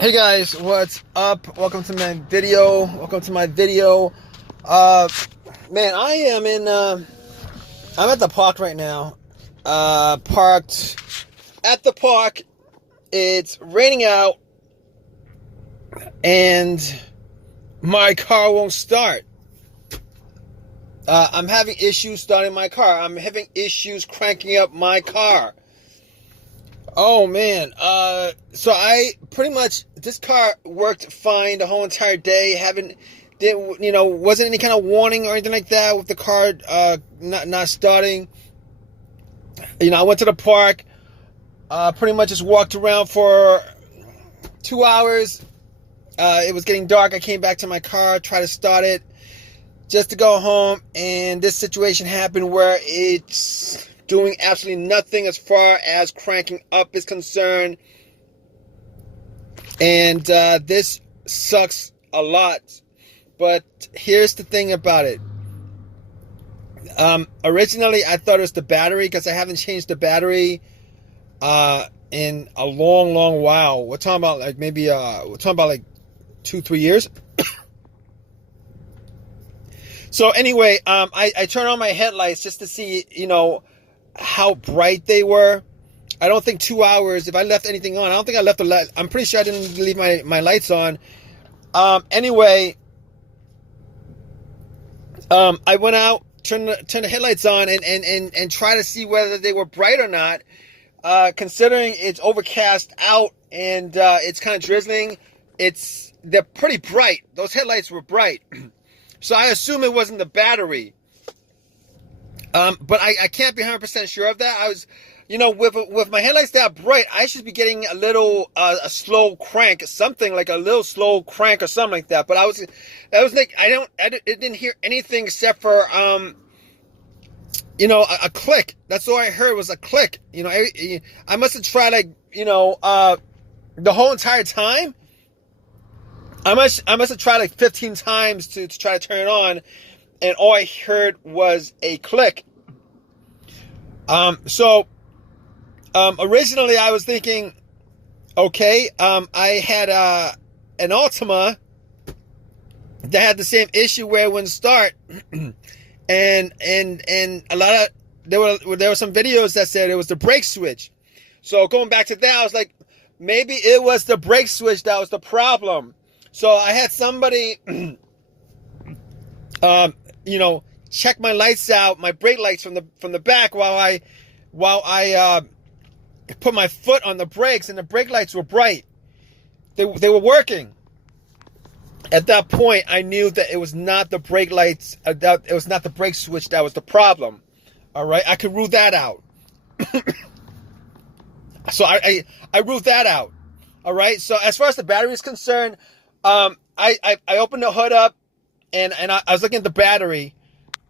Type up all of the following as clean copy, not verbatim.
Hey guys, what's up? Welcome to my video. Uh Man, I'm at the park right now. Parked at the park. It's raining out and my car won't start. I'm having issues starting my car. I'm having issues cranking up my car. Oh man, so I pretty much, this car worked fine the whole entire day. Wasn't any kind of warning or anything like that with the car not starting. I went to the park, pretty much just walked around for 2 hours. It was getting dark. I came back to my car, tried to start it just to go home, and this situation happened where it's doing absolutely nothing as far as cranking up is concerned. And this sucks a lot. But here's the thing about it. Originally, I thought it was the battery because I haven't changed the battery in a long, long while. We're talking about like 2-3 years. So anyway, I turned on my headlights just to see, how bright they were. I don't think 2 hours, if I left anything on, I don't think I left the light. I'm pretty sure I didn't leave my lights on. Anyway, I went out, turned the headlights on and try to see whether they were bright or not. Considering it's overcast out and it's kind of drizzling, they're pretty bright. Those headlights were bright. So I assume it wasn't the battery. But I can't be 100% sure of that. I was, with my headlights that bright, I should be getting a little, a slow crank, something like a little slow crank or something like that. But I was like, I didn't hear anything except for, a click. That's all I heard was a click. I must have tried the whole entire time. I must have tried like 15 times to try to turn it on, and all I heard was a click. Originally I was thinking, okay, I had an Altima that had the same issue where it wouldn't start, and a lot of there were some videos that said it was the brake switch. So going back to that, I was like, maybe it was the brake switch that was the problem. So I had somebody check my lights out, my brake lights from the back while I put my foot on the brakes, and the brake lights were bright. They were working. At that point, I knew that it was not the brake lights, that it was not the brake switch that was the problem. All right, I could rule that out. So I ruled that out. All right. So as far as the battery is concerned, I opened the hood up, and I was looking at the battery,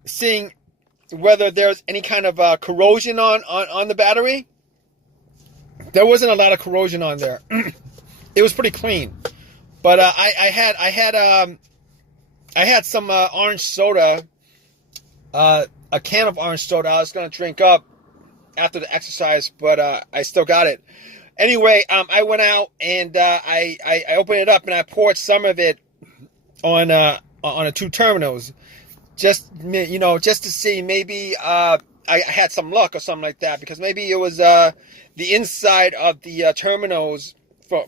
seeing whether there's any kind of corrosion on the battery. There wasn't a lot of corrosion on there. It was pretty clean. But I had some orange soda, a can of orange soda I was going to drink up after the exercise, but I still got it. Anyway, I went out and I opened it up and I poured some of it on the two terminals, just to see, maybe I had some luck or something like that, because maybe it was the inside of the terminals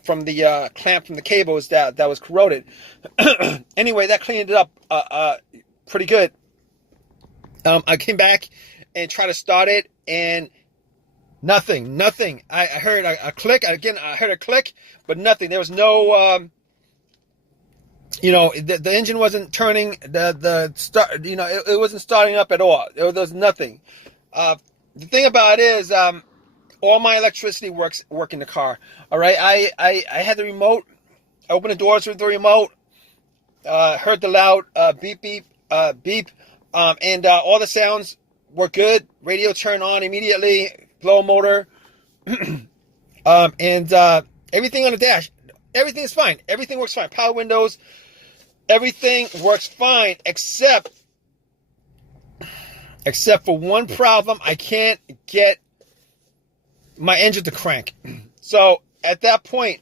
from the clamp from the cables that was corroded. Anyway, that cleaned it up pretty good. I came back and tried to start it, and nothing. I heard a click. Again, I heard a click, but nothing. There was no, the engine wasn't turning. The start, it wasn't starting up at all. There was nothing. The thing about it is, all my electricity work in the car. All right, I had the remote. I opened the doors with the remote. Heard the loud beep beep beep, and all the sounds were good. Radio turned on immediately. Blower motor, and everything on the dash. Everything is fine. Everything works fine. Power windows. Everything works fine except for one problem. I can't get my engine to crank. So at that point,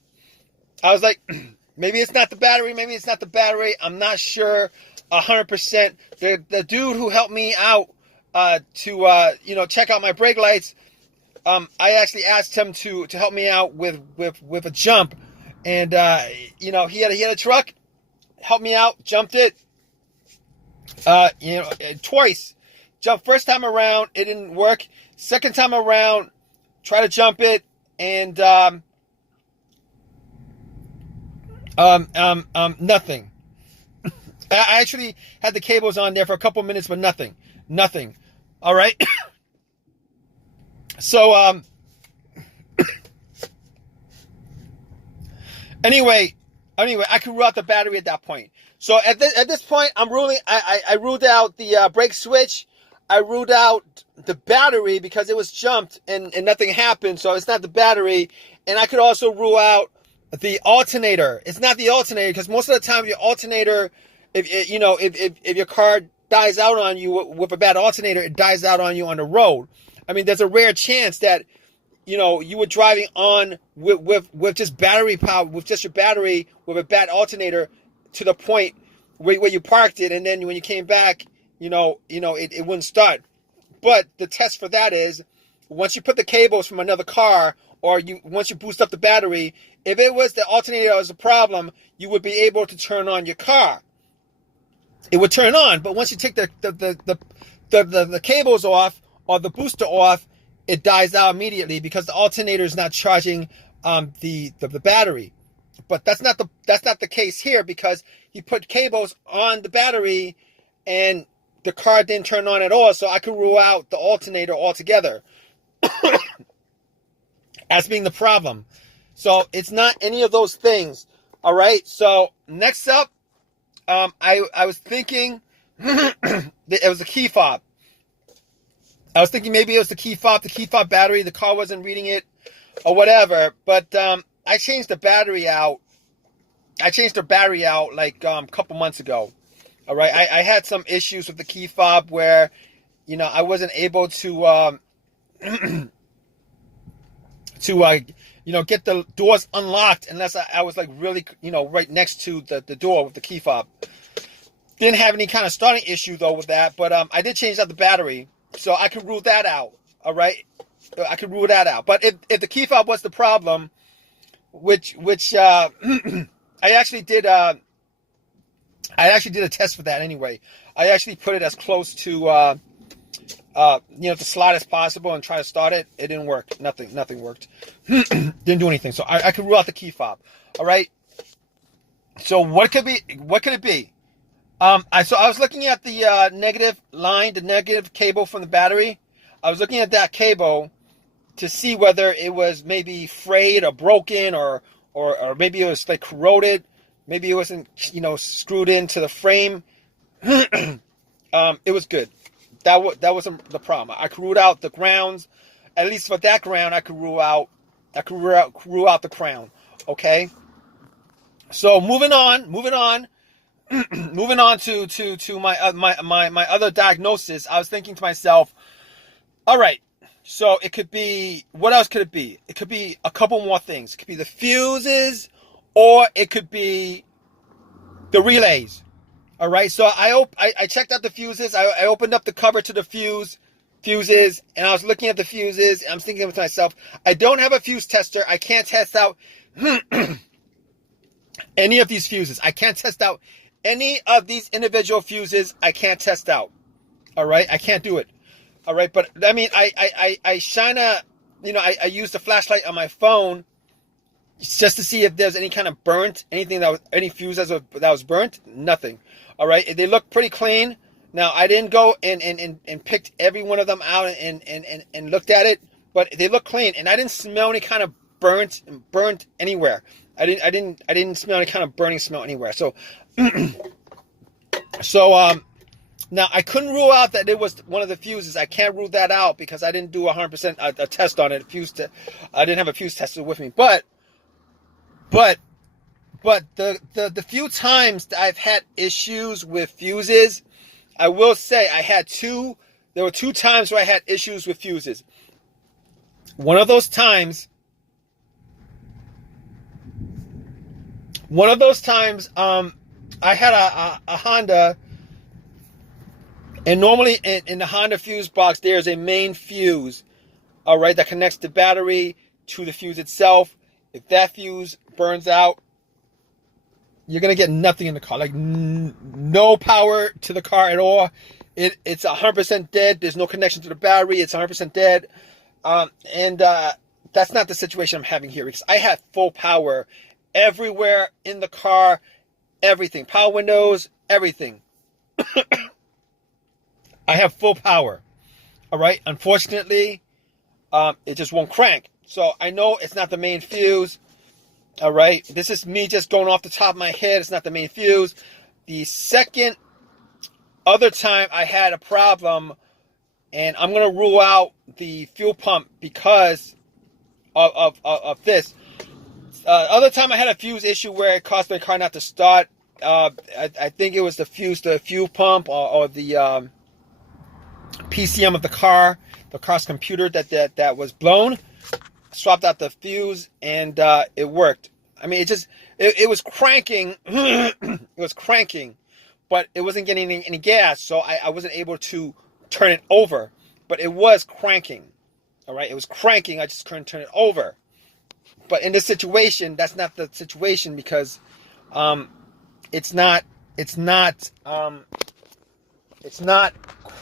I was like, maybe it's not the battery. Maybe it's not the battery. I'm not sure 100%. The dude who helped me out to check out my brake lights, I actually asked him to help me out with a jump, and he had a truck, helped me out, jumped it, twice. Jumped first time around, it didn't work. Second time around, try to jump it, and nothing. I actually had the cables on there for a couple minutes, but nothing. All right. So, anyway, I could rule out the battery at that point. So at this point, I ruled out the brake switch. I ruled out the battery because it was jumped and nothing happened. So it's not the battery. And I could also rule out the alternator. It's not the alternator because most of the time your alternator, if your car dies out on you with a bad alternator, it dies out on you on the road. I mean, there's a rare chance that you were driving on with just battery power, with just your battery, with a bad alternator, to the point where you parked it, and then when you came back, it wouldn't start. But the test for that is once you put the cables from another car, or once you boost up the battery, if it was the alternator that was a problem, you would be able to turn on your car. It would turn on, but once you take the cables off or the booster off, it dies out immediately because the alternator is not charging the battery. But that's not the case here, because he put cables on the battery and the car didn't turn on at all. So I could rule out the alternator altogether as being the problem. So it's not any of those things. All right. So next up, I was thinking that it was a key fob. I was thinking maybe it was the key fob battery. The car wasn't reading it or whatever. But I changed the battery out. Like a couple months ago. All right. I had some issues with the key fob where, I wasn't able to get the doors unlocked unless I was like really, right next to the door with the key fob. Didn't have any kind of starting issue though with that, but I did change out the battery, so I could rule that out. All right, I could rule that out. But if the key fob was the problem, which I actually did a test for that anyway. I actually put it as close to the slot as possible and try to start it. It didn't work. Nothing worked. Didn't do anything. So I could rule out the key fob. All right. So what could it be? I was looking at the negative line, the negative cable from the battery. I was looking at that cable to see whether it was maybe frayed or broken or maybe it was like corroded. Maybe it wasn't, screwed into the frame. It was good. That wasn't the problem. I could rule out the grounds. At least for that ground, I could rule out the crown. Okay. So moving on to my other diagnosis. I was thinking to myself, all right, so it could be, what else could it be? It could be a couple more things. It could be the fuses, or it could be the relays. All right, so I checked out the fuses. I opened up the cover to the fuses, and I was looking at the fuses, and I'm thinking to myself, I don't have a fuse tester. I can't test out any of these fuses. I can't test out any of these individual fuses. I can't test out. All right, I can't do it. All right, but I mean, I shine a, I use the flashlight on my phone just to see if there's any kind of burnt, any fuse that was burnt. Nothing. All right, they look pretty clean. Now I didn't go and picked every one of them out and looked at it, but they look clean, and I didn't smell any kind of burnt anywhere. I didn't smell any kind of burning smell anywhere. So now I couldn't rule out that it was one of the fuses. I can't rule that out because I didn't do 100% a test on it. I didn't have a fuse tester with me, but the few times that I've had issues with fuses, I will say there were two times where I had issues with fuses. One of those times One of those times, I had a Honda, and normally in the Honda fuse box, there's a main fuse, all right, that connects the battery to the fuse itself. If that fuse burns out, you're going to get nothing in the car, like no power to the car at all. It's 100% dead. There's no connection to the battery. It's 100% dead. That's not the situation I'm having here, because I have full power everywhere in the car, everything, power windows, everything. I have full power. All right. Unfortunately, it just won't crank. So I know it's not the main fuse. All right. This is me just going off the top of my head. It's not the main fuse. The second other time I had a problem, and I'm going to rule out the fuel pump because of this. Other time I had a fuse issue where it caused my car not to start. I think it was the fuel pump, or the PCM of the car's computer that was blown. Swapped out the fuse, and it worked. I mean, it was cranking. It was cranking, but it wasn't getting any gas, so I wasn't able to turn it over. But it was cranking. All right, it was cranking. I just couldn't turn it over. But in this situation, that's not the situation, because it's not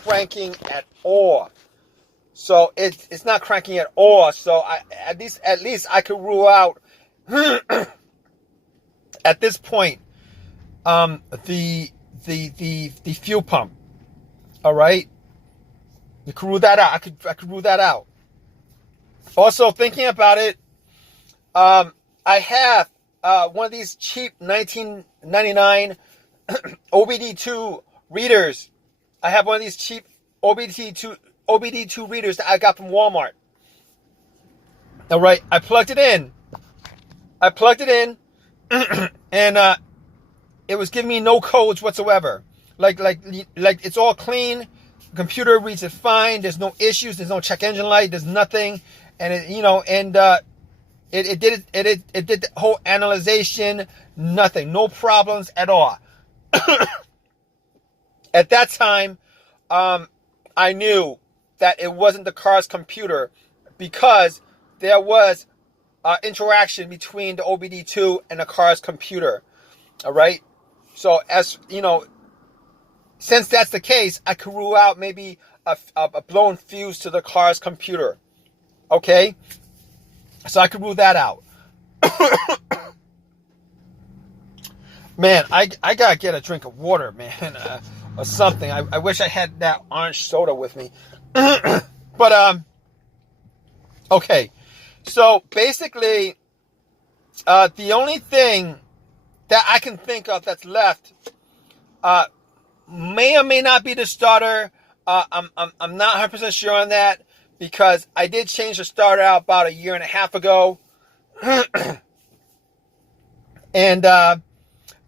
cranking at all. So it's not cranking at all. So at least I could rule out at this point the fuel pump. All right, you could rule that out. I could rule that out. Also, thinking about it, I have one of these cheap 1999 OBD2 readers. I have one of these cheap OBD2 readers that I got from Walmart. All right, I plugged it in, and it was giving me no codes whatsoever. Like it's all clean. The computer reads it fine. There's no issues. There's no check engine light. There's nothing, and it did the whole analyzation. Nothing, no problems at all. At that time, I knew that it wasn't the car's computer, because there was interaction between the OBD2 and the car's computer. All right. So as you know, since that's the case, I could rule out maybe a blown fuse to the car's computer. Okay. So I could rule that out. Man, I gotta get a drink of water, man, or something. I wish I had that orange soda with me. But okay. So basically, the only thing that I can think of that's left may or may not be the starter. I'm not 100% sure on that, because I did change the starter out about a year and a half ago. And that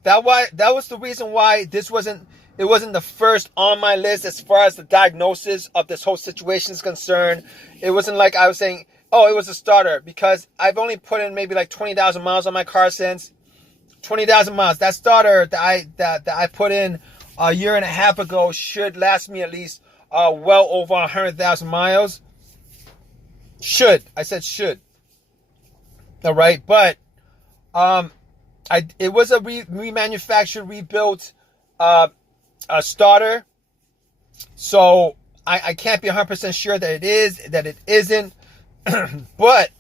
was the reason why it wasn't the first on my list as far as the diagnosis of this whole situation is concerned. It wasn't like I was saying, oh, it was a starter, because I've only put in maybe like 20,000 miles on my car since. 20,000 miles. That starter that I put in a year and a half ago should last me at least well over 100,000 miles. Should. I said should. All right, but it was a remanufactured, rebuilt a starter, so I can't be 100% sure that it isn't. but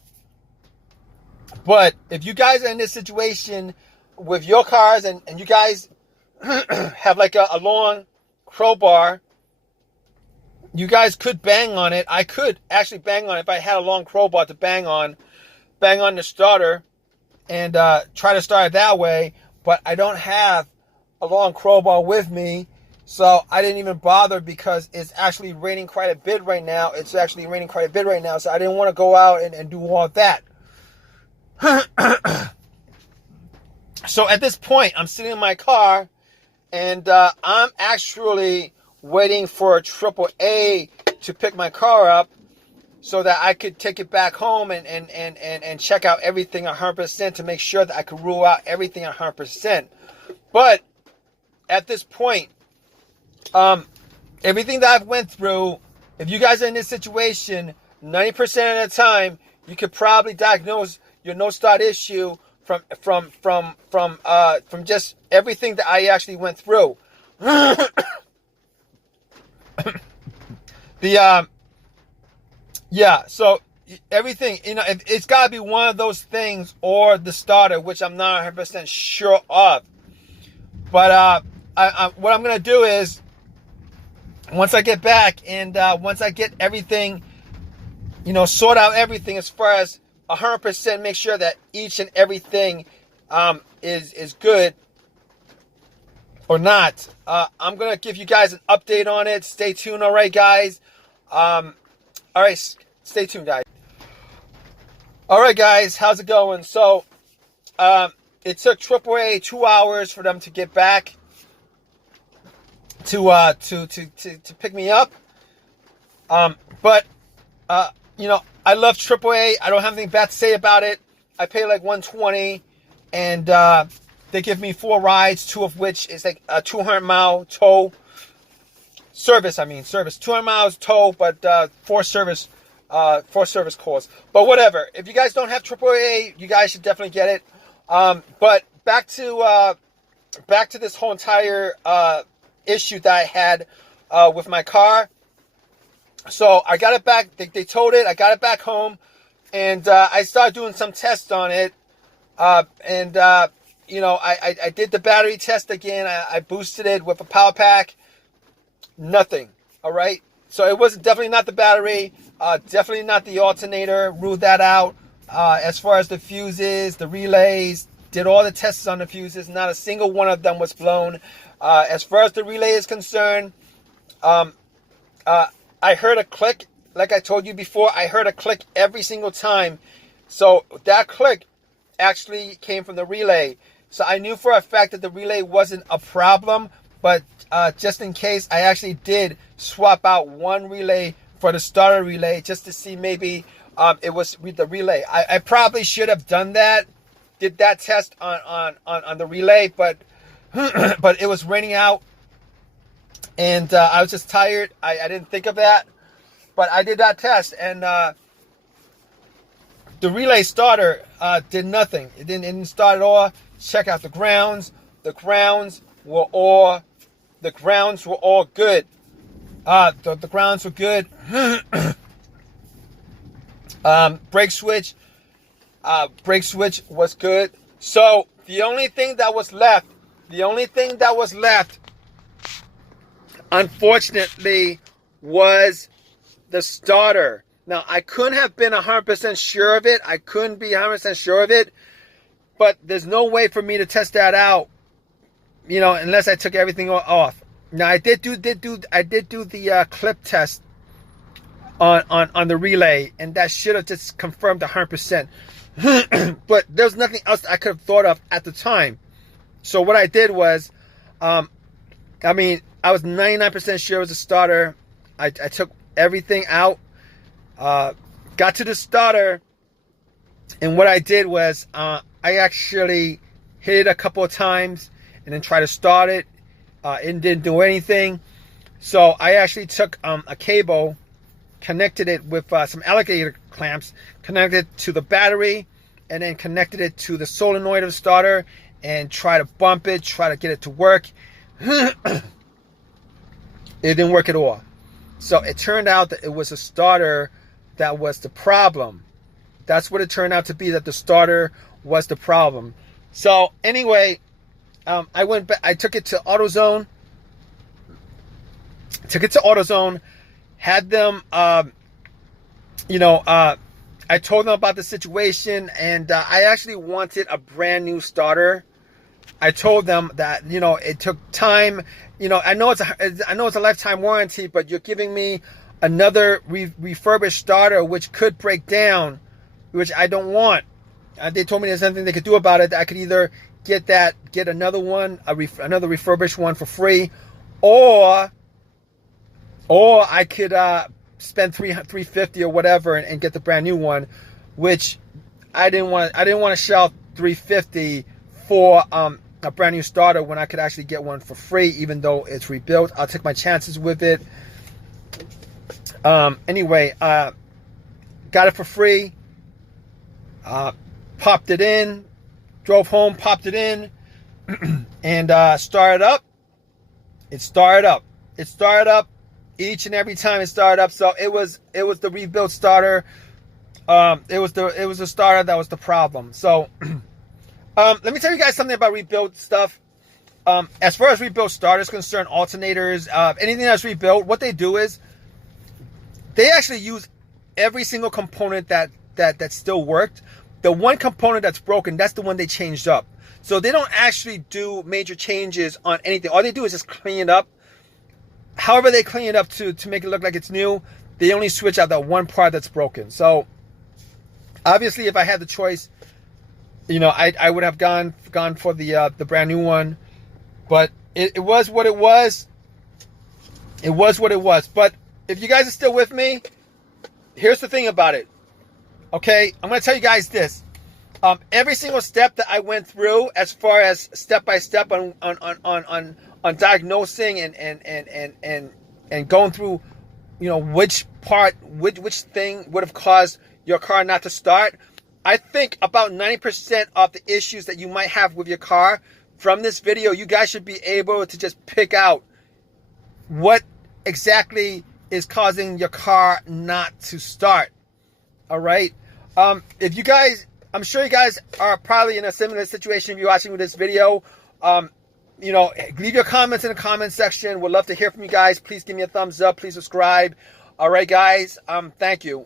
if you guys are in this situation with your cars, and you guys have like a long crowbar, you guys could bang on it. I could actually bang on it if I had a long crowbar to bang on the starter and try to start it that way. But I don't have a long crowbar with me, so I didn't even bother, because it's actually raining quite a bit right now. So I didn't want to go out and do all that. So at this point, I'm sitting in my car, and I'm actually waiting for a AAA to pick my car up. so that I could take it back home and check out everything 100% to make sure that I could rule out everything 100%. But at this point, everything that I've went through, if you guys are in this situation, 90% of the time, you could probably diagnose your no start issue from just everything that I actually went through. So everything, it's got to be one of those things or the starter, which I'm not 100% sure of. But what I'm going to do is, once I get back and once I get everything, sort out everything as far as 100%, make sure that each and everything is good or not. I'm going to give you guys an update on it. Stay tuned, all right, guys? All right, stay tuned, guys. All right, guys, how's it going? So, it took AAA 2 hours for them to get back to pick me up. But I love AAA. I don't have anything bad to say about it. I pay like $120, and they give me 4 rides, 2 of which is like a 200-mile tow service. 200 miles tow, but 4 service calls. But whatever. If you guys don't have AAA, you guys should definitely get it. But back to this whole entire issue that I had with my car. So I got it back. They towed it. I got it back home, and I started doing some tests on it. I did the battery test again. I boosted it with a power pack. Nothing. All right. So it was definitely not the battery. Definitely not the alternator. Ruled that out. As far as the fuses, the relays, did all the tests on the fuses. Not a single one of them was blown. As far as the relay is concerned, I heard a click. Like I told you before, I heard a click every single time. So that click actually came from the relay. So I knew for a fact that the relay wasn't a problem. But just in case, I actually did swap out one relay for the starter relay just to see maybe it was with the relay. I probably should have done that. Did that test on the relay, but but it was raining out, and I was just tired. I didn't think of that, but I did that test, and the relay starter did nothing. It didn't start at all. Check out the grounds. The grounds were all good. The grounds were good. Brake switch was good. So the only thing that was left, unfortunately, was the starter. Now, I couldn't have been 100% sure of it. I couldn't be 100% sure of it. But there's no way for me to test that out, unless I took everything off. Now, I did do the clip test on the relay, and that should have just confirmed 100%. But there's nothing else I could have thought of at the time. So what I did was, I was 99% sure it was a starter. I took everything out, got to the starter, and what I did was I actually hit it a couple of times and then tried to start it. It didn't do anything. So I actually took a cable, connected it with some alligator clamps, connected it to the battery, and then connected it to the solenoid of the starter and try to bump it, try to get it to work. It didn't work at all. So it turned out that it was a starter that was the problem. That's what it turned out to be, that the starter was the problem. So anyway, I went back, I took it to AutoZone. Had them, I told them about the situation, and I actually wanted a brand new starter. I told them that, it took time. I know it's a lifetime warranty, but you're giving me another refurbished starter, which could break down, which I don't want. They told me there's nothing they could do about it. I could either get another one, another refurbished one for free, or I could spend $350 or whatever and get the brand new one, which I didn't want to shell $350 for a brand new starter when I could actually get one for free, even though it's rebuilt. I'll take my chances with it. Anyway, got it for free. Popped it in, drove home, popped it in, and started up. It started up. It started up each and every time it started up. So it was the rebuilt starter. It was the starter that was the problem. So let me tell you guys something about rebuilt stuff. As far as rebuilt starters concerned, alternators, anything that's rebuilt, what they do is they actually use every single component that still worked. The one component that's broken, that's the one they changed up. So they don't actually do major changes on anything. All they do is just clean it up. However they clean it up to make it look like it's new, they only switch out that one part that's broken. So obviously, if I had the choice, you know, I would have gone for the brand new one. But it was what it was. It was what it was. But if you guys are still with me, here's the thing about it. Okay, I'm going to tell you guys this. Every single step that I went through, as far as step by step on diagnosing and going through, you know, which thing would have caused your car not to start. I think about 90% of the issues that you might have with your car from this video, you guys should be able to just pick out what exactly is causing your car not to start. All right. If you guys, I'm sure you guys are probably in a similar situation if you're watching this video. You know, leave your comments in the comment section. We'd love to hear from you guys. Please give me a thumbs up. Please subscribe. All right, guys. Thank you.